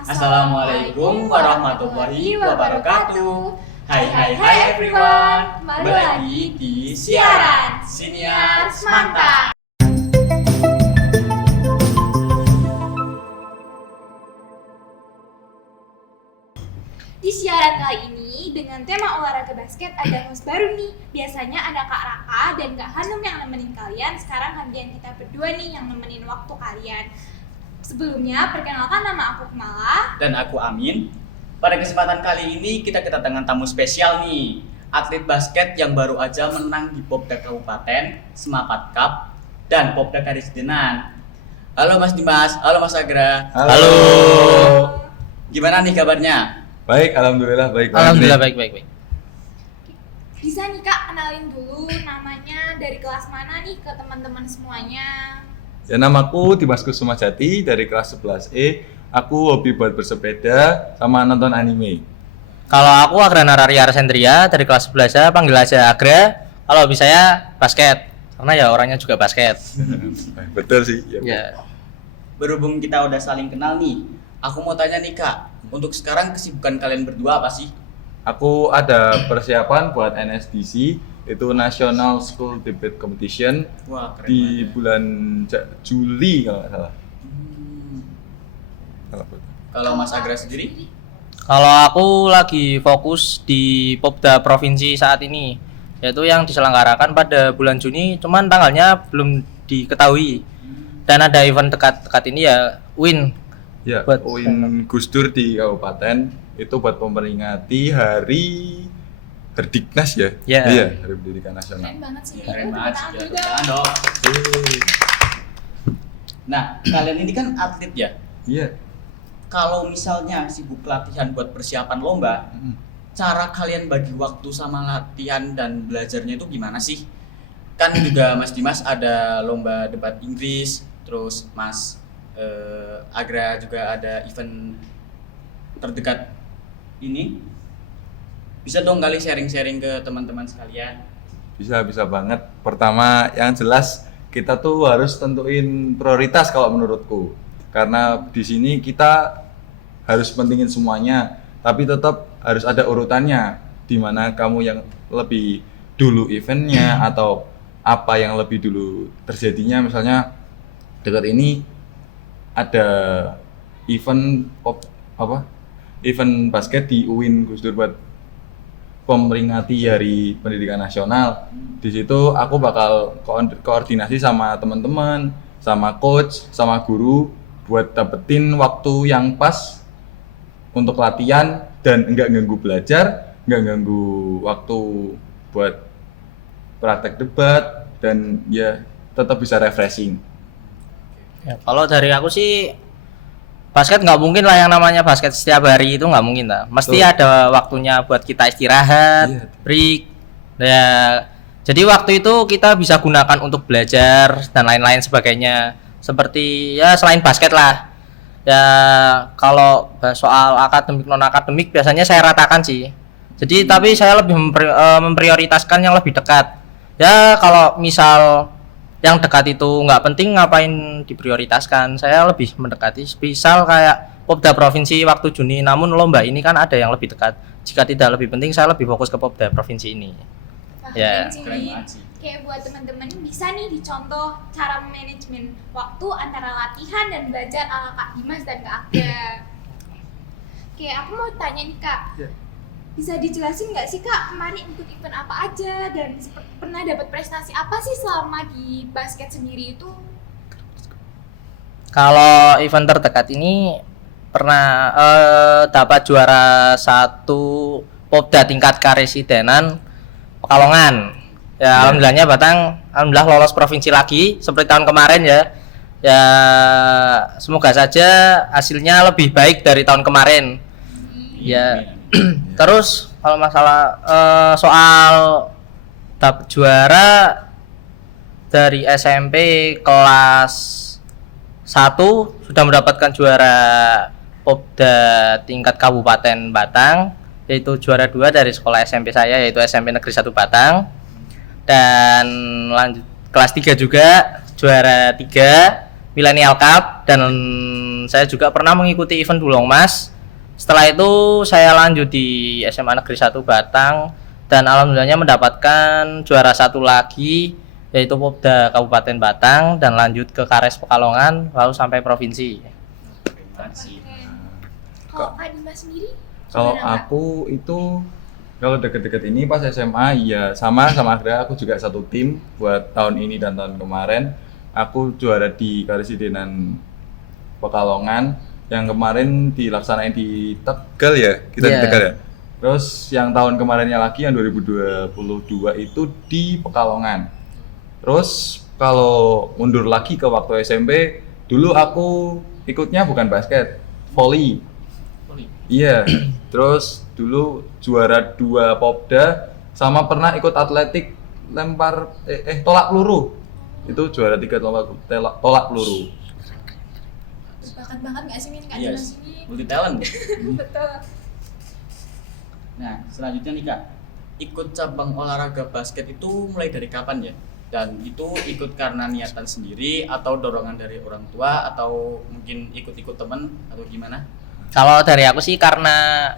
Assalamualaikum warahmatullahi wabarakatuh. Hai everyone. Kembali lagi di siaran Siniar Semangka. Di siaran kali ini dengan tema olahraga basket ada host baru nih. Biasanya ada Kak Raka dan Kak Hanum yang nemenin kalian. Sekarang gantian kita berdua nih yang nemenin waktu kalian. Sebelumnya perkenalkan, nama aku Kemala Dan aku Amin. Pada kesempatan kali ini kita kedatangan tamu spesial nih, atlet basket yang baru aja menang di Popda Kabupaten, Semapat Cup, dan Popda Karis Denan. Halo Mas Dimas, halo Mas Agra. Halo. Gimana nih kabarnya? Baik, alhamdulillah baik. Alhamdulillah baik. Bisa nih Kak kenalin dulu namanya, dari kelas mana nih ke teman-teman semuanya. Ya, namaku Dimas Kusumajati dari kelas 11E. Aku hobi buat bersepeda sama nonton anime. Kalau aku Agra Nararia Arsendria dari kelas 11A, panggil aja Agra. Kalau bisa ya basket, karena ya orangnya juga basket. Betul sih. Ya. Berhubung kita udah saling kenal nih, aku mau tanya nih Kak, untuk sekarang kesibukan kalian berdua apa sih? Aku ada persiapan buat NSDC, itu National School Debate Competition. Wah, keren di banget. bulan Juli kalau nggak salah. Kalau Mas Agra sendiri? Kalau aku lagi fokus di Popda provinsi saat ini, yaitu yang diselenggarakan pada bulan Juni, cuman tanggalnya belum diketahui. Dan ada event dekat ini ya, WIN. Ya, Buat- UIN Gus Dur di kabupaten itu buat memperingati Hari Herdiknas ya. Ya. Iya, Hari Pendidikan Nasional. Keren banget sih. Keren Tepuk banget tangan sih, dulu tepuk dong. tangan dong. Nah, kalian ini kan atlet ya. Iya. Kalau misalnya sibuk latihan buat persiapan lomba, cara kalian bagi waktu sama latihan dan belajarnya itu gimana sih? Kan juga Mas Dimas ada lomba debat Inggris, terus Mas Agra juga ada event terdekat ini. Bisa dong kali sharing-sharing ke teman-teman sekalian. Bisa banget. Pertama, yang jelas kita tuh harus tentuin prioritas kalau menurutku. Karena di sini kita harus pentingin semuanya, tapi tetap harus ada urutannya. Di mana kamu yang lebih dulu eventnya atau apa yang lebih dulu terjadinya. Misalnya dekat ini ada event event basket di UIN Gus Dur buat memperingati Hari Pendidikan Nasional. Di situ aku bakal koordinasi sama teman-teman, sama coach, sama guru buat dapetin waktu yang pas untuk latihan dan enggak ganggu belajar, enggak ganggu waktu buat praktek debat, dan ya tetap bisa refreshing. Ya, kalau dari aku sih basket nggak mungkin lah, yang namanya basket setiap hari itu nggak mungkin lah. Mesti Betul. ada waktunya buat kita istirahat, Iya. break. Ya, jadi waktu itu kita bisa gunakan untuk belajar dan lain-lain sebagainya. Seperti ya selain basket lah. Ya kalau soal akademik non akademik biasanya saya ratakan sih. Jadi tapi saya lebih memprioritaskan yang lebih dekat. Ya kalau misal yang dekat itu nggak penting, ngapain diprioritaskan? Saya lebih mendekati misal kayak Popda provinsi waktu Juni, namun lomba ini kan ada yang lebih dekat. Jika tidak lebih penting, saya lebih fokus ke Popda provinsi ini. Wah, Ya. keren sih. Keren banget sih. Kayak buat teman-teman bisa nih dicontoh cara manajemen waktu antara latihan dan belajar ala Kak Dimas dan Kak Aga. Oke, aku mau tanya nih Kak. Ya. Bisa dijelasin nggak sih Kak kemarin ikut event apa aja dan pernah dapat prestasi apa sih selama di basket sendiri itu? Kalau event terdekat ini pernah dapat juara 1 Popda tingkat karesidenan Pekalongan. Ya, alhamdulillahnya Batang alhamdulillah lolos provinsi lagi seperti tahun kemarin ya. Ya, semoga saja hasilnya lebih baik dari tahun kemarin. Ya. Terus kalau masalah soal dapat juara dari SMP kelas 1 sudah mendapatkan juara Popda tingkat Kabupaten Batang, yaitu juara 2 dari sekolah SMP saya, yaitu SMP Negeri 1 Batang. Dan lanjut kelas 3 juga juara 3 Millennial Cup, dan saya juga pernah mengikuti event Dulang Mas. Setelah itu saya lanjut di SMA Negeri 1 Batang, dan alhamdulillahnya mendapatkan juara 1 lagi, yaitu Popda Kabupaten Batang, dan lanjut ke Kares Pekalongan lalu sampai provinsi. Kalau Kak Dimas sendiri? Kalau gimana, Kak? aku itu kalau deket-deket ini pas SMA ya sama Agra, aku juga satu tim buat tahun ini dan tahun kemarin. Aku juara di Karesidenan Pekalongan yang kemarin dilaksanain di Tegal ya, kita di Iya. Tegal ya. Terus yang tahun kemarinnya lagi yang 2022 itu di Pekalongan. Terus kalau mundur lagi ke waktu SMP, dulu aku ikutnya bukan basket, volley. Iya, terus dulu juara 2 Popda, sama pernah ikut atletik lempar tolak peluru. Itu juara 3 tolak peluru. Berbakat banget nggak sih Min Kak Yes. Dimas ini? Multi talent. Betul. Nah, selanjutnya nih Kak, ikut cabang olahraga basket itu mulai dari kapan ya? Dan itu ikut karena niatan sendiri atau dorongan dari orang tua atau mungkin ikut-ikut teman atau gimana? Kalau dari aku sih karena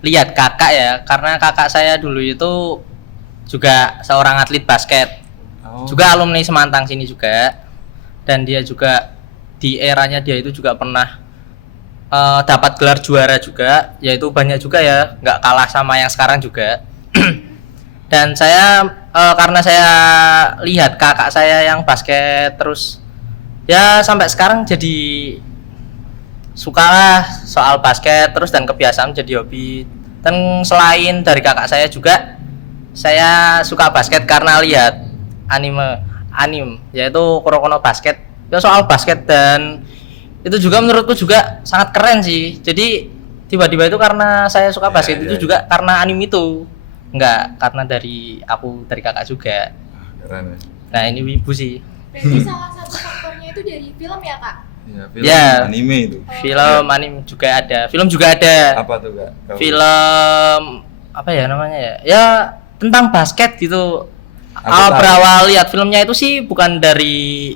lihat kakak ya, karena kakak saya dulu itu juga seorang atlet basket, Oh. juga alumni Semantang sini juga, dan dia juga di eranya dia itu juga pernah dapat gelar juara juga, yaitu banyak juga ya, nggak kalah sama yang sekarang juga. Dan saya karena saya lihat kakak saya yang basket terus, ya sampai sekarang jadi sukalah soal basket terus, dan kebiasaan jadi hobi. Dan selain dari kakak saya juga, saya suka basket karena lihat anime yaitu Kuroko no Basket, ya soal basket, dan itu juga menurutku juga sangat keren sih. Jadi tiba-tiba itu karena saya suka basket itu juga karena anime itu, enggak karena dari kakak juga. Keren ya. Nah ini wibu sih. Berarti salah satu faktornya itu dari film ya Kak? Iya, film Ya. anime itu. Film anime juga ada, film juga ada. Apa tuh Kak? Film apa ya namanya ya? Ya tentang basket gitu. Aku tahu. Berawal lihat filmnya itu sih bukan dari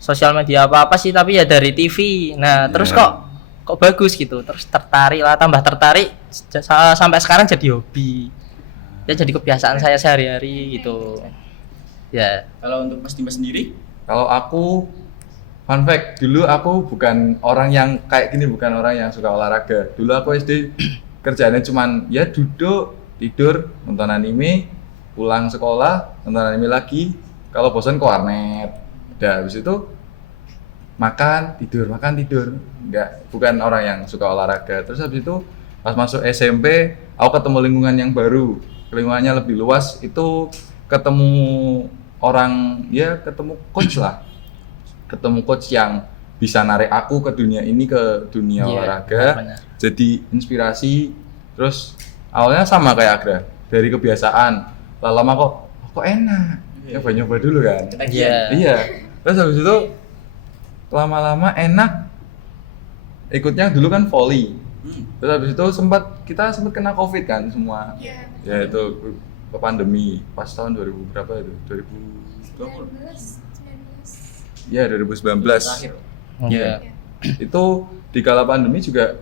sosial media apa-apa sih, tapi ya dari TV. Nah, terus Ya. kok bagus gitu. Terus tertarik lah, tambah tertarik sampai sekarang jadi hobi. Ya jadi kebiasaan saya sehari-hari gitu. Ya. Kalau untuk Mas Dimas sendiri, Kalau aku, fun fact, dulu aku bukan orang yang kayak gini, bukan orang yang suka olahraga. Dulu aku SD kerjanya cuman ya duduk, tidur, nonton anime, pulang sekolah, nonton anime lagi. Kalau bosan ke warnet. Udah habis itu makan, tidur. Enggak, bukan orang yang suka olahraga. Terus habis itu pas masuk SMP, aku ketemu lingkungan yang baru. Lingkungannya lebih luas, itu ketemu orang, ya ketemu coach lah, ketemu coach yang bisa narik aku ke dunia ini, ke dunia Iya, olahraga, benar. jadi inspirasi. Terus awalnya sama kayak Agra, dari kebiasaan, lama-lama kok enak, nyoba dulu kan. ketagihan. Iya. Iya, terus habis itu lama-lama enak, ikutnya dulu kan volley. Terus habis itu kita sempat kena COVID kan semua. Iya. Ya itu ke pandemi pas tahun 2000 berapa itu? 20 19. Ya 2019. terakhir. Iya. Itu di kala pandemi juga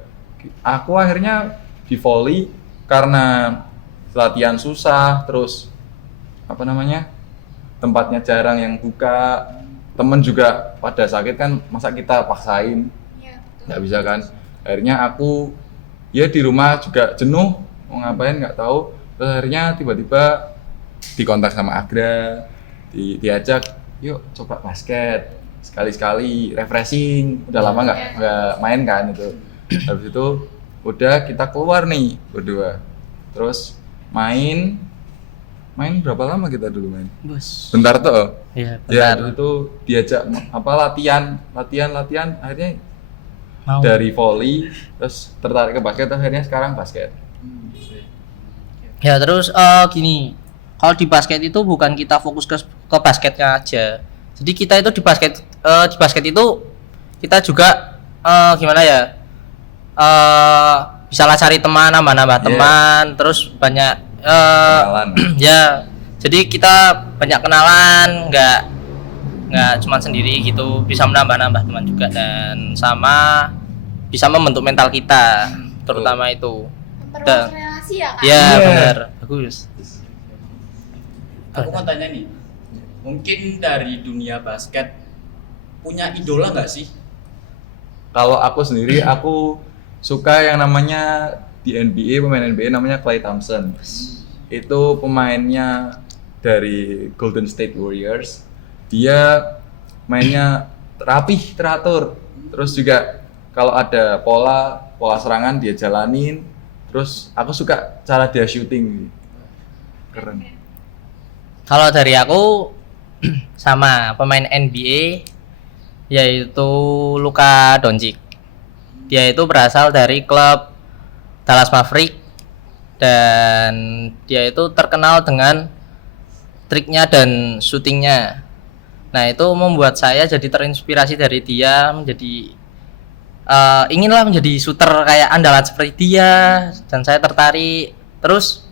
aku akhirnya di volley karena latihan susah, terus apa namanya? Tempatnya jarang yang buka. Temen juga pada sakit kan, masa kita paksain? Iya. Nggak bisa kan. Akhirnya aku ya di rumah juga jenuh, mau ngapain nggak tahu. Terus akhirnya tiba-tiba dikontak sama Agra, diajak yuk coba basket sekali-sekali, refreshing. Udah lama nggak main kan itu. Habis itu udah kita keluar nih berdua, terus main berapa lama kita dulu main? Bos. Bentar tuh. Iya, Ya benar. itu diajak apa latihan akhirnya Mau. dari volley terus tertarik ke basket, akhirnya sekarang basket. Ya terus gini, kalau di basket itu bukan kita fokus ke basketnya aja. Jadi kita itu di basket itu kita juga gimana ya, bisa lah cari teman, nambah Iya. teman, terus banyak Kenalan. ya. Jadi kita banyak kenalan, nggak cuma sendiri gitu, bisa menambah-nambah teman juga dan sama bisa membentuk mental kita terutama itu. Memperluas relasi ya Kak? Ya Iya. benar, bagus. Aku mau tanya nih, mungkin dari dunia basket punya idola nggak sih? Kalau aku sendiri, aku suka yang namanya di NBA, pemain NBA namanya Klay Thompson. Itu pemainnya dari Golden State Warriors. Dia mainnya rapih, teratur. Terus juga kalau ada pola serangan dia jalanin. Terus aku suka cara dia shooting. Keren. Kalau dari aku sama pemain NBA yaitu Luka Doncic. Dia itu berasal dari klub Dallas Maverick dan dia itu terkenal dengan triknya dan syutingnya. Nah, itu membuat saya jadi terinspirasi dari dia menjadi inginlah menjadi shooter kayak andalan seperti dia dan saya tertarik. Terus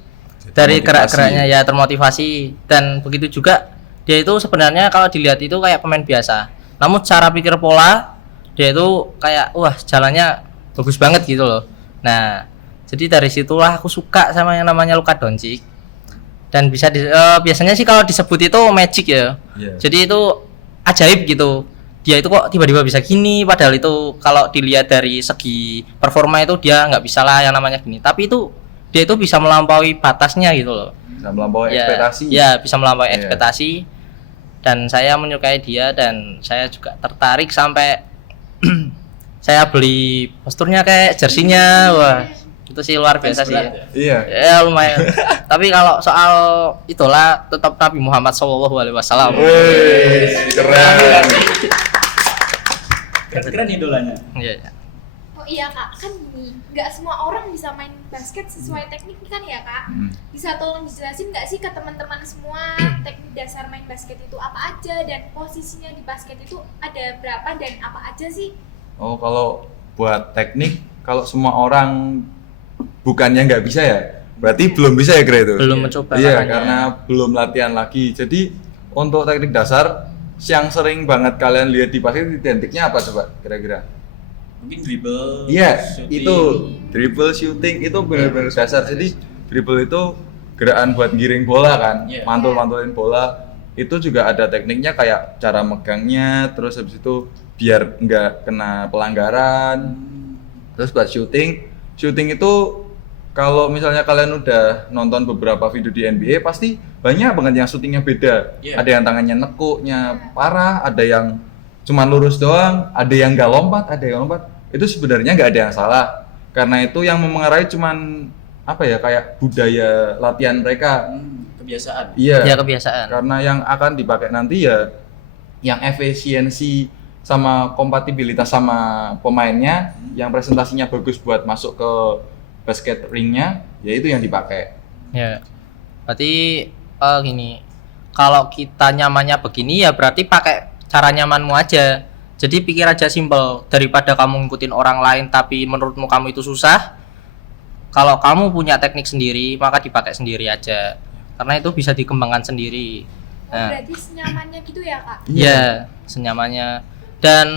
dari gerak-geraknya ya termotivasi dan begitu juga dia itu sebenarnya kalau dilihat itu kayak pemain biasa. Namun cara pikir pola dia itu kayak wah jalannya bagus banget gitu loh. Nah, jadi dari situlah aku suka sama yang namanya Luka Doncic. Dan bisa biasanya sih kalau disebut itu magic ya. Yeah. Jadi itu ajaib gitu. Dia itu kok tiba-tiba bisa gini padahal itu kalau dilihat dari segi performa itu dia nggak bisa lah yang namanya gini. Tapi itu dia itu bisa melampaui batasnya gitu loh. Bisa melampaui Ya, ekspektasi. ya bisa melampaui Iya. ekspektasi dan saya menyukai dia dan saya juga tertarik sampai saya beli posturnya kayak jersinya. Wah itu sih luar biasa sih berat ya. Iya. Ya lumayan. Tapi kalau soal itulah tetap Nabi Muhammad SAW. Wih, keren. Keren idolanya. Iya. Ya. Oh iya Kak, kan gini, nggak semua orang bisa main basket sesuai teknik kan ya Kak? Bisa tolong dijelasin nggak sih ke teman-teman semua teknik dasar main basket itu apa aja dan posisinya di basket itu ada berapa dan apa aja sih? Oh, kalau buat teknik, kalau semua orang bukannya nggak bisa ya, berarti belum bisa ya Gre itu? Belum mencoba Iya, makanya. karena belum latihan lagi. Jadi untuk teknik dasar yang sering banget kalian lihat di basket identiknya apa coba kira-kira? Mungkin dribble, Iya, shooting. itu dribble, shooting itu benar-benar dasar. Jadi dribble itu gerakan buat giring bola kan, Iya. mantul-mantulin bola. Itu juga ada tekniknya kayak cara megangnya, terus habis itu biar nggak kena pelanggaran. Terus buat shooting itu kalau misalnya kalian udah nonton beberapa video di NBA pasti banyak banget yang shootingnya beda. Iya. Ada yang tangannya nekuknya parah, ada yang cuma lurus doang, ada yang nggak lompat, ada yang lompat. Itu sebenarnya nggak ada yang salah, karena itu yang memengaruhi cuman apa ya kayak budaya latihan mereka. Kebiasaan. Iya. Ya kebiasaan. Karena yang akan dipakai nanti ya yang efisiensi sama kompatibilitas sama pemainnya, yang presentasinya bagus buat masuk ke basket ringnya, ya itu yang dipakai. Ya. Berarti gini. Kalau kita nyamannya begini ya berarti pakai cara nyamanmu aja. Jadi pikir aja simpel, daripada kamu ngikutin orang lain tapi menurutmu kamu itu susah. Kalau kamu punya teknik sendiri, maka dipakai sendiri aja. Karena itu bisa dikembangkan sendiri. Oh, berarti senyamannya gitu ya Kak? Iya, senyamannya. Dan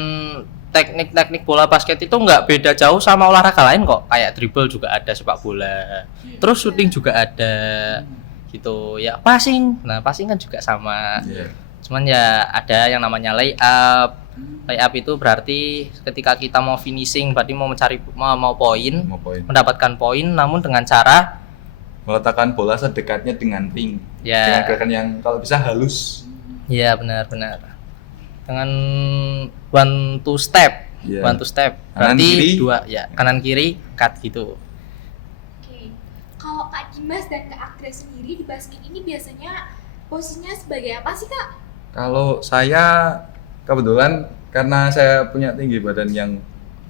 teknik-teknik bola basket itu nggak beda jauh sama olahraga lain kok. Kayak dribble juga ada, sepak bola. Terus shooting juga ada. Gitu. Ya, passing. Nah, passing kan juga sama. Iya. Cuman ya ada yang namanya layup. Layup itu berarti ketika kita mau finishing, berarti mau mencari mau poin, Mau poin. mendapatkan poin namun dengan cara Meletakkan bola sedekatnya dengan ring. Ya. Dengan gerakan yang kalau bisa halus. ya benar-benar dengan one two step. Iya. One two step. Kanan, Berarti kiri. dua ya, kanan kiri cut gitu. Oke. Kalau Kak Dimas dan Kak Agres sendiri di basket ini biasanya posisinya sebagai apa sih Kak? Kalau saya kebetulan karena saya punya tinggi badan yang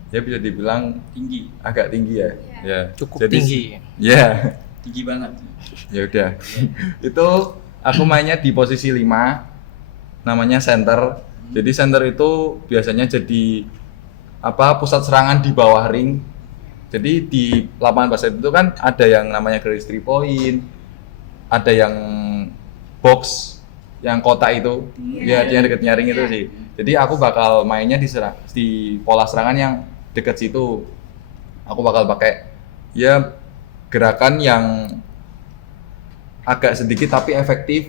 ya bisa dibilang Tinggi, agak tinggi ya. Iya. Ya. Cukup Jadi, tinggi. Ya. tinggi banget. Ya udah. Itu aku mainnya di posisi 5. Namanya center. Jadi center itu biasanya jadi pusat serangan di bawah ring. Jadi di lapangan basket itu kan ada yang namanya garis 3 point, ada yang box. yang kotak itu, ya yang deket nyaring itu sih. Jadi aku bakal mainnya di pola serangan yang deket situ. Aku bakal pakai ya gerakan yang agak sedikit tapi efektif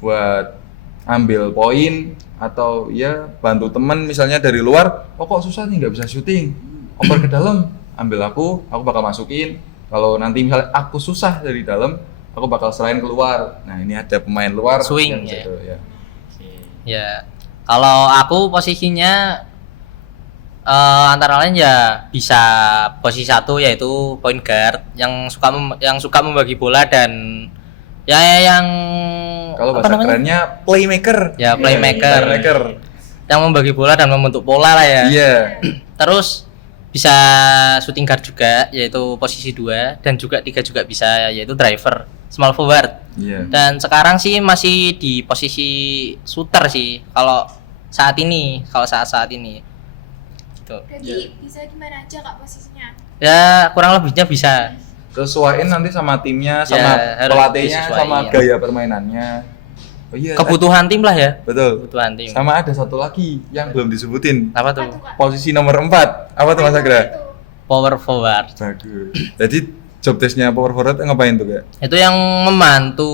buat ambil poin atau ya bantu teman misalnya dari luar, oh kok susah nih nggak bisa syuting, oper ke dalam, ambil aku bakal masukin. Kalau nanti misalnya aku susah dari dalam, aku bakal selain keluar. Nah ini ada pemain luar Swing, yang ya. gitu, ya. Ya, kalau aku posisinya antara lain ya bisa posisi satu yaitu point guard yang suka membagi bola dan ya yang Kalau apa bahasa namanya? kerennya playmaker. Ya playmaker. Playmaker. Yang membagi bola dan membentuk pola lah ya. Iya. Terus bisa shooting guard juga yaitu posisi 2 dan juga 3 juga bisa yaitu driver, small forward. Iya. Dan sekarang sih masih di posisi shooter sih kalau saat ini. Gitu. Berarti bisa gimana aja Kak posisinya? Ya kurang lebihnya bisa. Sesuaiin nanti sama timnya, Ya, sama harus pelatihnya, disesuaiin. sama gaya permainannya. Oh iya. Kebutuhan tim lah ya. Betul. Kebutuhan tim. Sama ada satu lagi yang belum disebutin. Apa tuh? Apa tuh, Kak? Posisi nomor 4. Apa tuh Mas Agra? Itu. Power forward. Bagus. Jadi job desknya power forward ngapain tuh, Kak? Itu yang membantu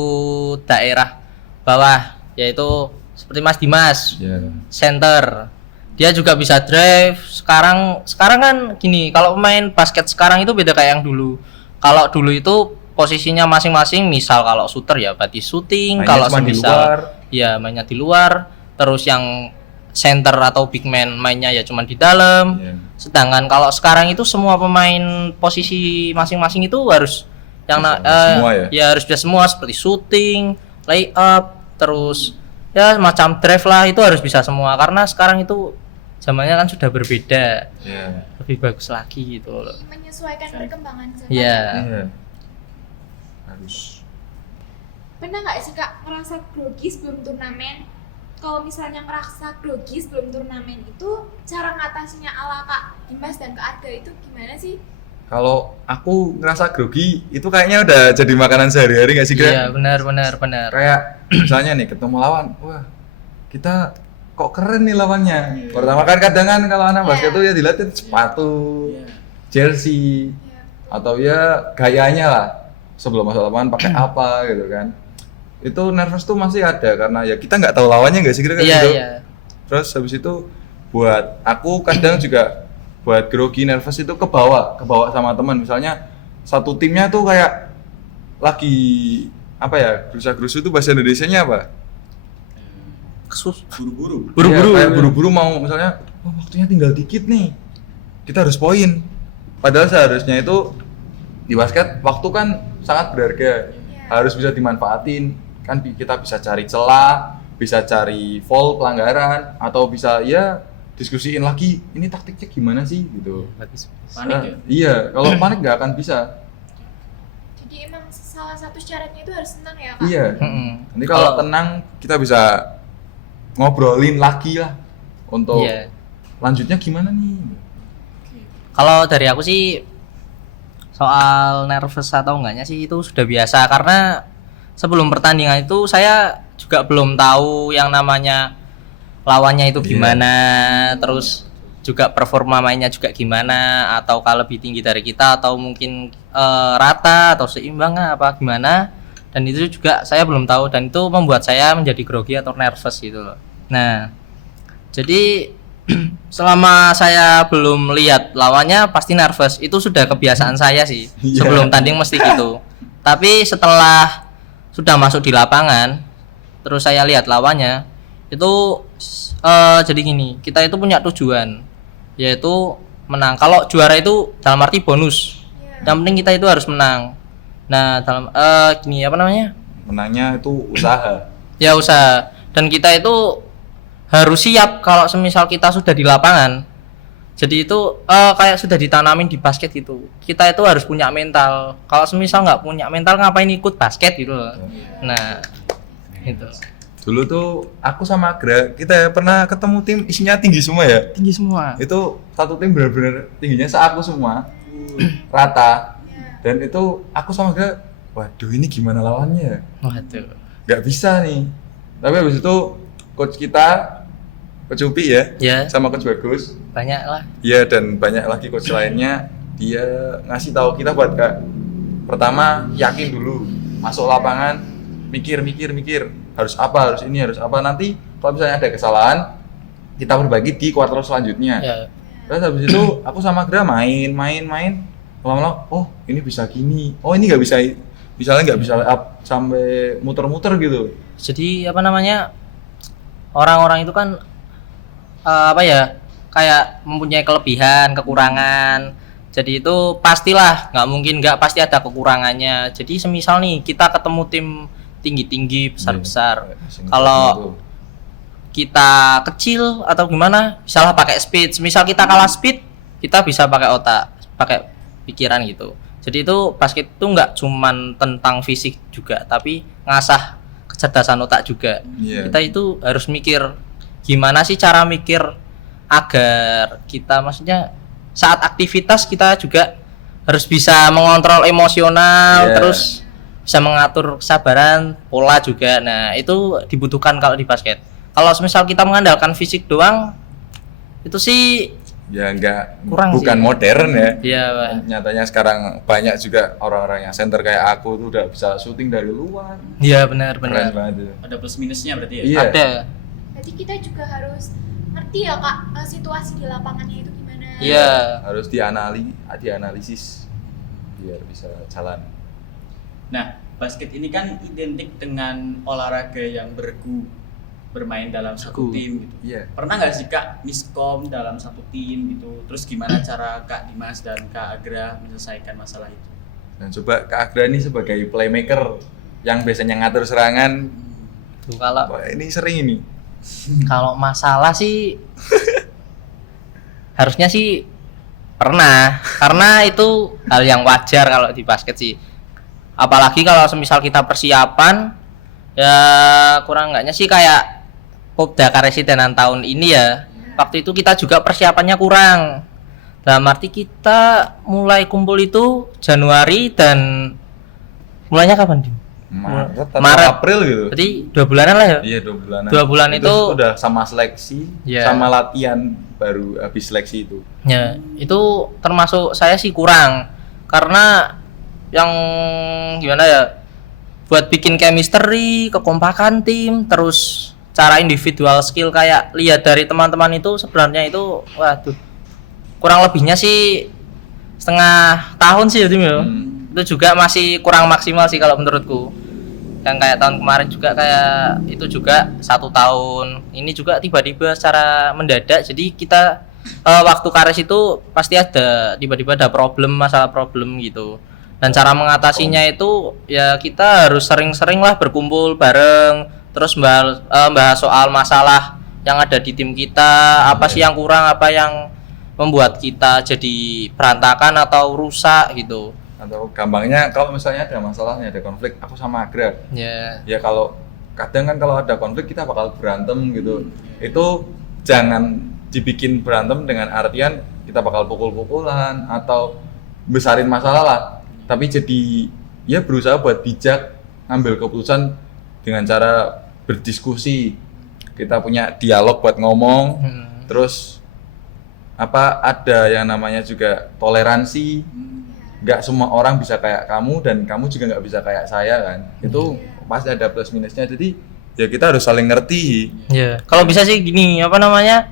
daerah bawah yaitu seperti Mas Dimas, Iya. center. Dia juga bisa drive. Sekarang kan gini, kalau pemain basket sekarang itu beda kayak yang dulu. Kalau dulu itu posisinya masing-masing, misal kalau shooter ya berarti shooting, Mainnya kalau cuma di semisal luar. ya mainnya di luar, terus yang center atau big man mainnya ya cuma di dalam. Iya. Sedangkan kalau sekarang itu semua pemain posisi masing-masing itu harus Semua ya? harus bisa semua seperti shooting, layup, terus ya macam drive lah itu harus bisa semua karena sekarang itu zamannya kan sudah berbeda, Iya. lebih bagus lagi gitu loh. Menyesuaikan perkembangan zaman. Iya. Iya. Harus. Pernah nggak sih Kak ngerasa grogi sebelum turnamen? Kalau misalnya ngerasa grogi sebelum turnamen itu cara ngatasinya ala Kak Dimas dan Kak Arga itu gimana sih? Kalau aku ngerasa grogi, itu kayaknya udah jadi makanan sehari-hari nggak sih, Kak? Iya, benar. Kayak misalnya nih ketemu lawan, wah kita kok keren nih lawannya. Pertama kan kadang kan kalau anak basket tuh ya dilihatin sepatu, jersey, atau ya gayanya lah sebelum masuk lapangan pakai apa gitu kan. Itu nervous tuh masih ada karena ya kita nggak tahu lawannya nggak sih kira-kira Iya, gitu. iya. Terus habis itu buat aku kadang juga buat grogi nervous itu kebawa sama teman. Misalnya satu timnya tuh kayak lagi apa ya, gerusa-gerusu itu bahasa Indonesianya apa? Buru-buru. Buru-buru. Iya, kayak buru-buru mau misalnya, oh, waktunya tinggal dikit nih, kita harus poin. Padahal seharusnya itu di basket waktu kan sangat berharga, harus bisa dimanfaatin. Kan kita bisa cari celah, bisa cari foul pelanggaran, atau bisa ya diskusiin lagi, ini taktiknya gimana sih gitu. Panik ya? Iya, kalau panik nggak akan bisa. Jadi emang salah satu syaratnya itu harus tenang ya Kak? Iya. Mm-mm. Nanti kalau tenang kita bisa ngobrolin lagi lah untuk Iya. lanjutnya gimana nih. Kalau dari aku sih soal nervous atau enggaknya sih itu sudah biasa karena sebelum pertandingan itu saya juga belum tahu yang namanya lawannya itu gimana, terus juga performa mainnya juga gimana, ataukah lebih tinggi dari kita atau mungkin rata atau seimbang apa gimana, dan itu juga saya belum tahu dan itu membuat saya menjadi grogi atau nervous gitu loh. Nah, jadi selama saya belum lihat lawannya pasti nervous, itu sudah kebiasaan saya sih. Iya. Sebelum tanding mesti gitu. Tapi setelah sudah masuk di lapangan, terus saya lihat lawannya itu jadi gini, kita itu punya tujuan yaitu menang. Kalau juara itu dalam arti bonus. Yang penting kita itu harus menang. Nah, dalam gini apa namanya? Menangnya itu usaha. Ya usaha. Dan kita itu harus siap kalau semisal kita sudah di lapangan. Jadi itu kayak sudah ditanamin di basket gitu. Kita itu harus punya mental. Kalau semisal nggak punya mental ngapain ikut basket gitu loh. Nah, itu. Dulu tuh aku sama Agra, kita pernah ketemu tim isinya tinggi semua ya. Tinggi semua. Itu satu tim benar-benar tingginya seaku semua. Rata. Dan itu aku sama Agra, waduh ini gimana lawannya? Waduh. Gak bisa nih. Tapi habis itu coach kita, Coach Upi ya, Ya, sama Coach Bagus, banyak lah. ya dan banyak lagi coach lainnya, dia ngasih tahu kita buat Kak, pertama yakin dulu, masuk lapangan, mikir, harus apa, harus ini, harus apa, nanti kalau misalnya ada kesalahan, kita perbaiki di kuartal selanjutnya. Ya, Terus habis itu aku sama Gra main, lama-lama, oh ini bisa gini, oh ini nggak bisa, misalnya nggak bisa up sampai muter-muter gitu. jadi apa namanya, orang-orang itu kan apa ya, kayak mempunyai kelebihan, kekurangan. Jadi itu pastilah, nggak mungkin nggak, pasti ada kekurangannya. Jadi semisal nih kita ketemu tim tinggi-tinggi, besar-besar, kalau kita kecil atau gimana, misalnya pakai speed, misal kita kalah speed, kita bisa pakai otak, pakai pikiran gitu. Jadi itu basket itu nggak cuman tentang fisik juga, tapi ngasah kecerdasan otak juga. Iya. Kita itu harus mikir gimana sih cara mikir agar kita, maksudnya saat aktivitas kita juga harus bisa mengontrol emosional, Iya. terus bisa mengatur kesabaran, pola juga. Nah, itu dibutuhkan kalau di basket. Kalau misal kita mengandalkan fisik doang, itu sih Ya enggak, Kurang bukan sih. modern ya. ya Nyatanya sekarang banyak juga orang-orang yang center kayak aku tuh udah bisa syuting dari luar. ya Keren benar-benar banget itu. Ada plus minusnya berarti ya? Iya. ada. Berarti kita juga harus ngerti ya Kak, situasi di lapangannya itu gimana. Iya. Harus dianalisis biar bisa jalan. Nah, basket ini kan identik dengan olahraga yang bergu, bermain dalam satu Bergu. tim gitu. Iya. Pernah nggak sih Kak miskom dalam satu tim gitu? Terus gimana cara Kak Dimas dan Kak Agra menyelesaikan masalah itu? Dan coba Kak Agra ini sebagai playmaker yang biasanya ngatur serangan, Tuh, kalau wah, ini sering ini. kalau masalah sih harusnya sih pernah, karena itu hal yang wajar kalau di basket sih. Apalagi kalau semisal kita persiapan, ya kurang enggaknya sih kayak Popda Karesidenan tahun ini ya. Waktu itu kita juga persiapannya kurang. Dalam arti kita mulai kumpul itu Januari, dan mulainya kapan, Dim? Maret atau Maret. April gitu. Berarti 2 bulanan lah ya. Iya, 2 bulanan. 2 bulan itu udah sama seleksi, Iya. sama latihan baru habis seleksi itu. Ya, itu termasuk saya sih kurang. Karena yang gimana ya, buat bikin chemistry, kekompakan tim, terus cara individual skill kayak lihat dari teman-teman itu sebenarnya itu waduh, kurang lebihnya sih setengah tahun sih ya Tim ya. Itu juga masih kurang maksimal sih kalau menurutku. Yang kayak tahun kemarin juga kayak itu juga 1 tahun. Ini juga tiba-tiba secara mendadak, jadi kita waktu kares itu pasti ada tiba-tiba ada masalah problem gitu. Dan cara mengatasinya itu ya kita harus sering-sering lah berkumpul bareng, terus bahas soal masalah yang ada di tim kita, apa sih yang kurang, apa yang membuat kita jadi berantakan atau rusak gitu. Atau gampangnya kalau misalnya ada masalah nih, ada konflik, aku sama Agra. Ya, Ya kalau kadang kan kalau ada konflik kita bakal berantem gitu. Itu jangan dibikin berantem dengan artian kita bakal pukul-pukulan atau besarin masalah lah. Tapi jadi ya berusaha buat bijak, ngambil keputusan dengan cara berdiskusi. Kita punya dialog buat ngomong, terus apa ada yang namanya juga toleransi. Nggak semua orang bisa kayak kamu dan kamu juga nggak bisa kayak saya kan. Itu pasti ada plus minusnya. Jadi ya kita harus saling ngerti. ya. Kalau bisa sih gini, apa namanya?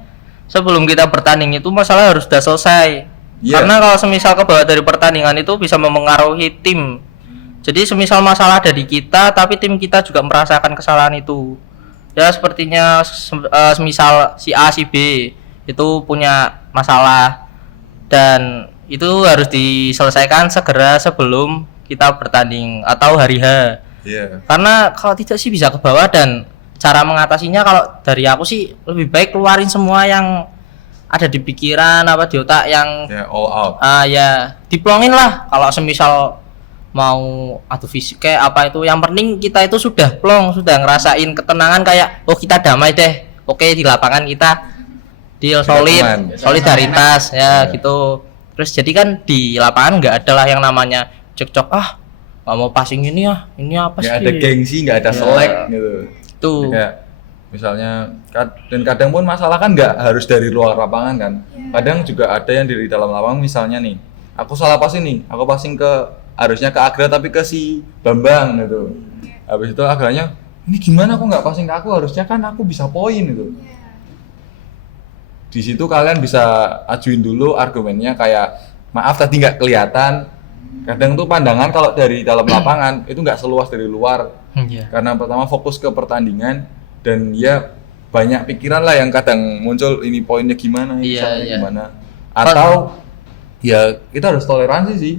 Sebelum kita bertanding itu masalah harus sudah selesai. Iya. Karena kalau semisal ke bawah dari pertandingan itu bisa memengaruhi tim. Jadi semisal masalah ada di kita, tapi tim kita juga merasakan kesalahan itu. Ya sepertinya semisal si A, si B itu punya masalah, dan itu harus diselesaikan segera sebelum kita bertanding atau hari H. Iya. Karena kalau tidak sih bisa ke bawah, dan cara mengatasinya kalau dari aku sih lebih baik keluarin semua yang ada di pikiran apa di otak yang Ya all out. ya diplongin lah. Kalau semisal mau adu fisik kayak apa itu, yang penting kita itu sudah plong, sudah ngerasain ketenangan kayak oh kita damai deh, oke di lapangan kita deal solid, teman. solidaritas ya Ya. gitu. Terus jadi kan di lapangan nggak ada lah yang namanya cekcok, nggak mau passing ini ya, ini apa sih? Nggak ada gengsi, nggak ada Ya. selek gitu. Tuh. Kayak misalnya dan kadang pun masalah kan nggak harus dari luar lapangan kan. Kadang juga ada yang dari dalam lapangan, misalnya nih, aku salah passing nih, aku passing ke harusnya ke Agra tapi ke si Bambang gitu. Habis itu Agranya, ini gimana kok nggak passing ke aku, harusnya kan aku bisa poin gitu. Di situ kalian bisa ajuin dulu argumennya, kayak maaf tadi nggak kelihatan. Kadang tuh pandangan kalau dari dalam lapangan itu nggak seluas dari luar. Iya. Karena pertama fokus ke pertandingan dan ya banyak pikiran lah yang kadang muncul, ini poinnya gimana, ini Iya, salahnya iya. gimana. Atau ya kita harus toleransi sih.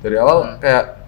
Dari awal kayak,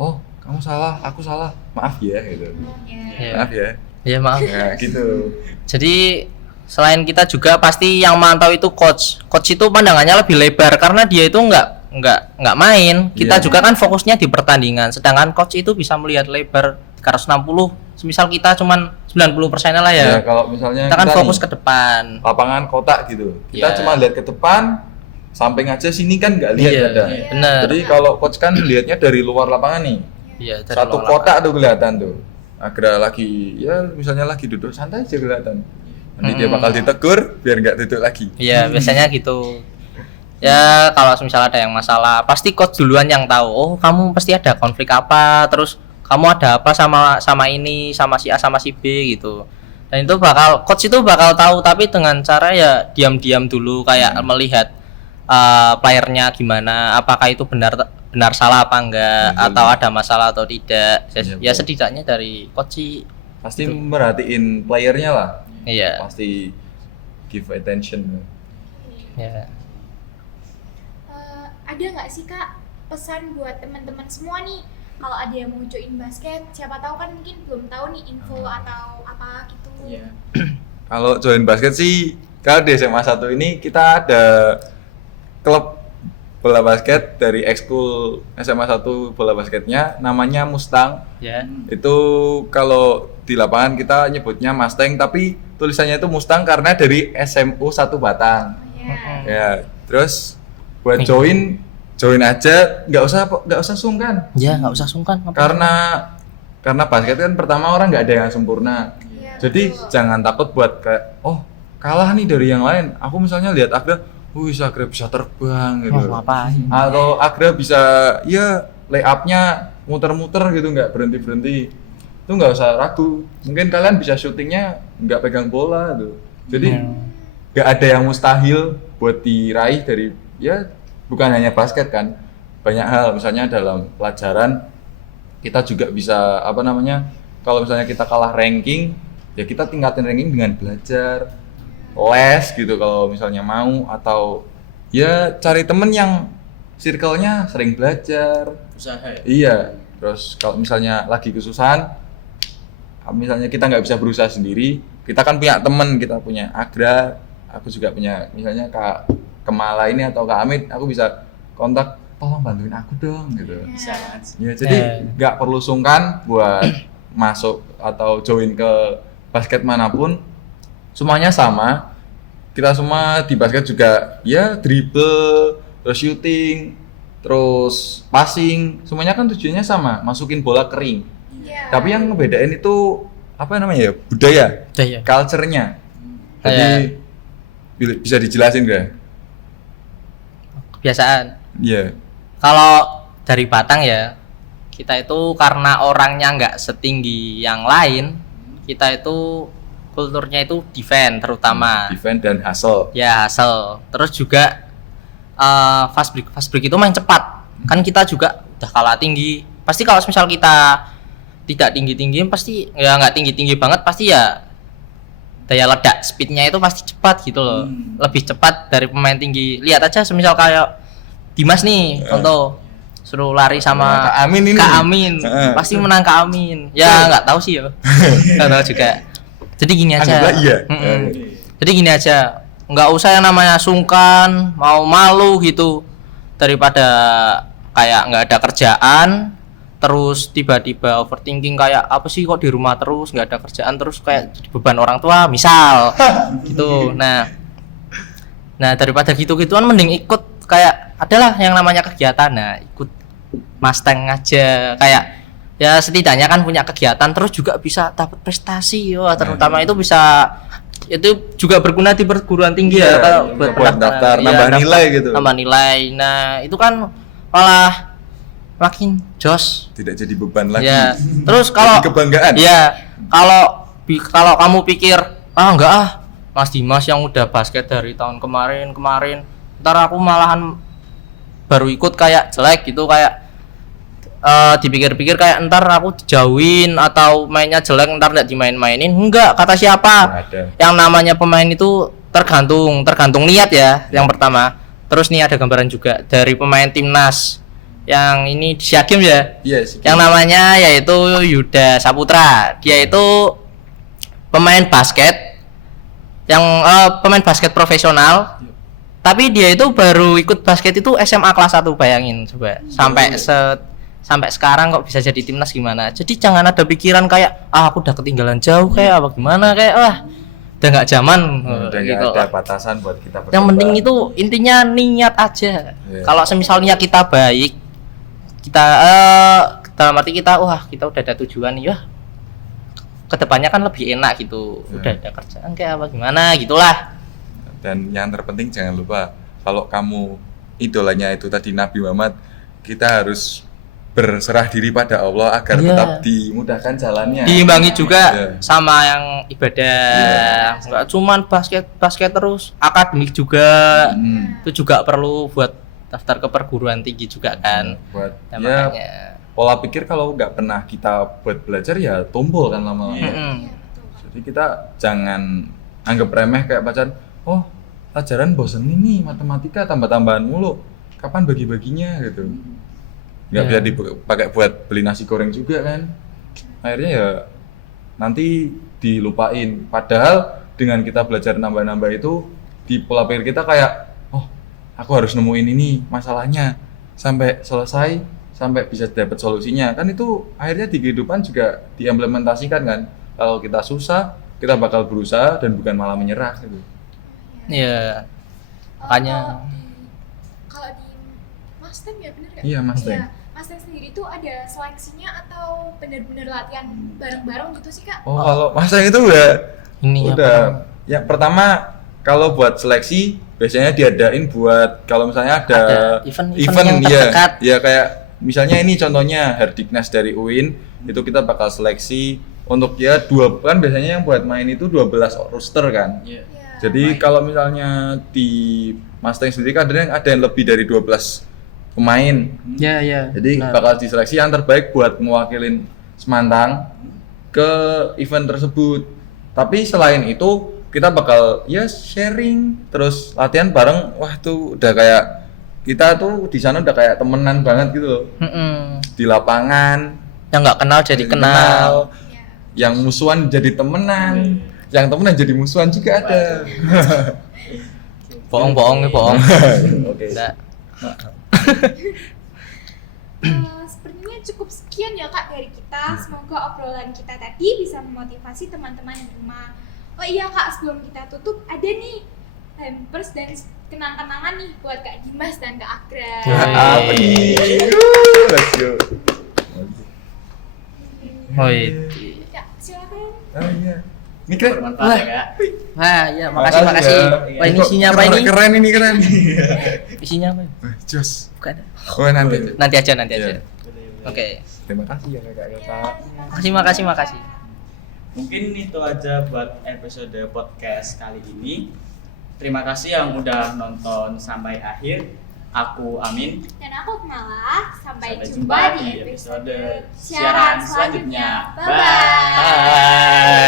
oh kamu salah, aku salah, maaf ya gitu. Iya. Maaf ya. Iya, maaf. Ya gitu. Jadi selain kita juga pasti yang mantau itu coach. Coach itu pandangannya lebih lebar karena dia itu nggak main. Kita Iya. juga kan fokusnya di pertandingan. Sedangkan coach itu bisa melihat lebar 360. Semisal kita cuman 90% lah Ya ya. kalau misalnya Kita kan fokus nih, ke depan. lapangan kotak gitu. Kita Iya. cuma lihat ke depan, samping aja, sini kan nggak lihat Iya, kadang. bener. Jadi kalau coach kan lihatnya dari luar lapangan nih. Iya, dari Satu luar kotak tuh kelihatan tuh. Agra lagi, ya misalnya lagi duduk santai aja kelihatan. Nanti dia bakal ditegur biar nggak duduk lagi. Iya, biasanya gitu. Ya, kalau misal ada yang masalah, pasti coach duluan yang tahu. Oh, kamu pasti ada konflik apa, terus kamu ada apa sama ini, sama si A sama si B gitu. Dan itu coach itu bakal tahu, tapi dengan cara ya diam-diam dulu, kayak melihat playernya gimana, apakah itu benar salah apa enggak, Betul. atau ada masalah atau tidak. Iya, Ya betul. setidaknya dari coach sih. Pasti merhatiin playernya lah. Iya. Pasti give attention. Ya. Ada nggak sih Kak pesan buat teman-teman semua nih, kalau ada yang mau join basket, siapa tahu kan mungkin belum tahu nih info atau apa gitu. Iya. Kalau join basket sih, kalau di SMA 1 ini kita ada klub bola basket dari ekskul SMA 1 bola basketnya, namanya Mustang. Ya. Itu kalau di lapangan kita nyebutnya Mustang, tapi tulisannya itu Mustang karena dari SMU 1 Batang. Ya. Ya, terus buat join aja, nggak usah sungkan. Ya, nggak usah sungkan. Karena basket kan pertama orang nggak ada yang sempurna. Iya, Jadi betul. jangan takut buat kayak, oh kalah nih dari yang lain. Aku misalnya lihat Agra, Agra bisa terbang gitu. Mau ngapain? Atau Agra bisa, ya layupnya muter-muter gitu, nggak berhenti-berhenti. Itu nggak usah ragu. Mungkin kalian bisa syutingnya nggak pegang bola tuh. Jadi nggak ada yang mustahil buat diraih dari, ya bukan hanya basket kan, banyak hal. Misalnya dalam pelajaran kita juga bisa kalau misalnya kita kalah ranking, ya kita tingkatin ranking dengan belajar, les gitu kalau misalnya mau, atau ya cari temen yang circle-nya sering belajar. Usaha ya. Iya, terus kalau misalnya lagi kesusahan, misalnya kita nggak bisa berusaha sendiri, kita kan punya temen, kita punya Agra, aku juga punya misalnya Kak Kemala ini atau Kak Amit, aku bisa kontak, tolong bantuin aku dong gitu. Bisa banget sih. Ya jadi nggak perlu sungkan buat masuk atau join ke basket manapun, semuanya sama. Kita semua di basket juga ya dribble, terus shooting, terus passing, semuanya kan tujuannya sama, masukin bola kering. Iya. Tapi yang ngebedain itu apa namanya ya, budaya, Ya. culture-nya. Jadi bisa dijelasin gak? Kebiasaan. Iya. Kalau dari Batang ya, kita itu karena orangnya nggak setinggi yang lain, kita itu kulturnya itu defense terutama. Defense dan hustle. Ya hasil. Terus juga fast break itu main cepat. Kan kita juga udah kalah tinggi. Pasti kalau misal kita tidak tinggi pasti ya nggak tinggi banget, pasti ya daya ledak speednya itu pasti cepat gitu loh. Lebih cepat dari pemain tinggi. Lihat aja semisal kayak Dimas nih, contoh suruh lari sama Kak Amin ini. Kak Amin, pasti menang Kak Amin. Ya nggak tahu sih ya, nggak tahu juga. Jadi gini aja. Anggaplah iya. Jadi gini aja, nggak usah yang namanya sungkan, mau malu gitu, daripada kayak nggak ada kerjaan, terus tiba-tiba overthinking kayak apa sih kok di rumah terus nggak ada kerjaan, terus kayak jadi beban orang tua misal gitu. Nah daripada gitu-gituan mending ikut kayak adalah yang namanya kegiatan. Nah ikut Mustang aja, kayak ya setidaknya kan punya kegiatan terus juga bisa dapat prestasi. Wah, terutama itu bisa itu juga berguna di perguruan tinggi ya kalau buat daftar iya, nambah nilai gitu. Nambah nilai. Nah, itu kan malah makin jos. Tidak jadi beban lagi. Ya. Terus kalau Jadi kebanggaan. ya, kalau kamu pikir enggak Mas Dimas yang udah basket dari tahun kemarin, ntar aku malahan baru ikut kayak jelek gitu, kayak dipikir-pikir kayak ntar aku dijauhin atau mainnya jelek ntar nggak dimain-mainin. Enggak, kata siapa? Ada. Yang namanya pemain itu tergantung niat ya, yang pertama. Terus nih ada gambaran juga dari pemain timnas yang ini di SEA Games ya. Iya sih. Yang namanya yaitu Yuda Saputra. Dia itu pemain basket yang pemain basket profesional. Tapi dia itu baru ikut basket itu SMA kelas 1, bayangin coba. Sampai sekarang kok bisa jadi timnas gimana. Jadi jangan ada pikiran kayak aku udah ketinggalan jauh kayak apa gimana, kayak udah nggak zaman Udah nggak gitu. ada batasan buat kita berkembang. Yang penting itu intinya niat aja. Iya. Kalau semisalnya kita baik, kita dalam arti kita kita udah ada tujuan nih, kedepannya kan lebih enak gitu. Udah ada kerjaan kayak apa gimana gitulah. Dan yang terpenting jangan lupa, kalau kamu idolanya itu tadi Nabi Muhammad, kita harus berserah diri pada Allah agar Iya. tetap dimudahkan jalannya. Diimbangi juga Iya. sama yang ibadah. Enggak cuman basket terus, akademik juga. Itu juga perlu buat daftar ke perguruan tinggi juga kan. Buat Ya, ya makanya. pola pikir kalau nggak pernah kita buat belajar ya tumpul kan lama-lama. Mm-mm. Jadi kita jangan anggap remeh kayak pacaran. Oh, pelajaran bosen ini matematika tambah-tambahan mulu. Kapan bagi-baginya gitu. Nggak Ya. bisa dipakai buat beli nasi goreng juga kan. Akhirnya ya nanti dilupain. Padahal dengan kita belajar nambah-nambah itu di pola pikir kita kayak, oh aku harus nemuin ini masalahnya sampai selesai, sampai bisa dapat solusinya. Kan itu akhirnya di kehidupan juga diimplementasikan kan. Kalau kita susah, kita bakal berusaha dan bukan malah menyerah gitu. Iya. Oh, Makanya kalau di Mustang ya bener ya? Iya, Mustang. Iya, Mustang sendiri tuh ada seleksinya atau bener-bener latihan bareng-bareng gitu sih kak? Oh, kalau masa itu ini udah ya pertama kalau buat seleksi biasanya diadain buat kalau misalnya ada event yang ya, terdekat. ya kayak misalnya ini contohnya Hardiknas dari UIN itu kita bakal seleksi untuk ya kan biasanya yang buat main itu 12 roster kan. Iya. Iya. Jadi kalau misalnya di Mustang sendiri kadang ada yang lebih dari 12 pemain. Ya, ya. Jadi Benar. bakal diseleksi yang terbaik buat mewakilin Semantang ke event tersebut. Tapi selain itu kita bakal ya sharing terus latihan bareng. Wah tuh udah kayak kita tuh di sana udah kayak temenan banget gitu loh. Mm-mm. Di lapangan Yang nggak kenal jadi kenal. Iya. yang musuhan jadi temenan, yang temenan jadi musuhan juga ada. Bohong nih, bohong. Oke. Nggak. Sepertinya cukup sekian ya kak dari kita. Semoga obrolan kita tadi bisa memotivasi teman-teman di rumah. Oh iya kak, sebelum kita tutup ada nih hampers dan kenang-kenangan nih buat Kak Dimas dan Kak Agra. Apa nih? Let's go. Oh itu. Ya, silakan. Ah iya. Ini keren. Bermanfaat ya kak. Wah, ya makasih. ya. Wah, ini isinya apa ini? Keren ini keren. Isinya apa? Wah, Jos. Bukan. Oh nanti. Nanti aja. Iya. Oke. Terima kasih ya kakak. Makasih. Mungkin itu aja buat episode podcast kali ini. Terima kasih yang udah nonton sampai akhir. Aku Amin. Dan aku Malah. Sampai Sampai jumpa di episode siaran selanjutnya. Bye-bye. Bye.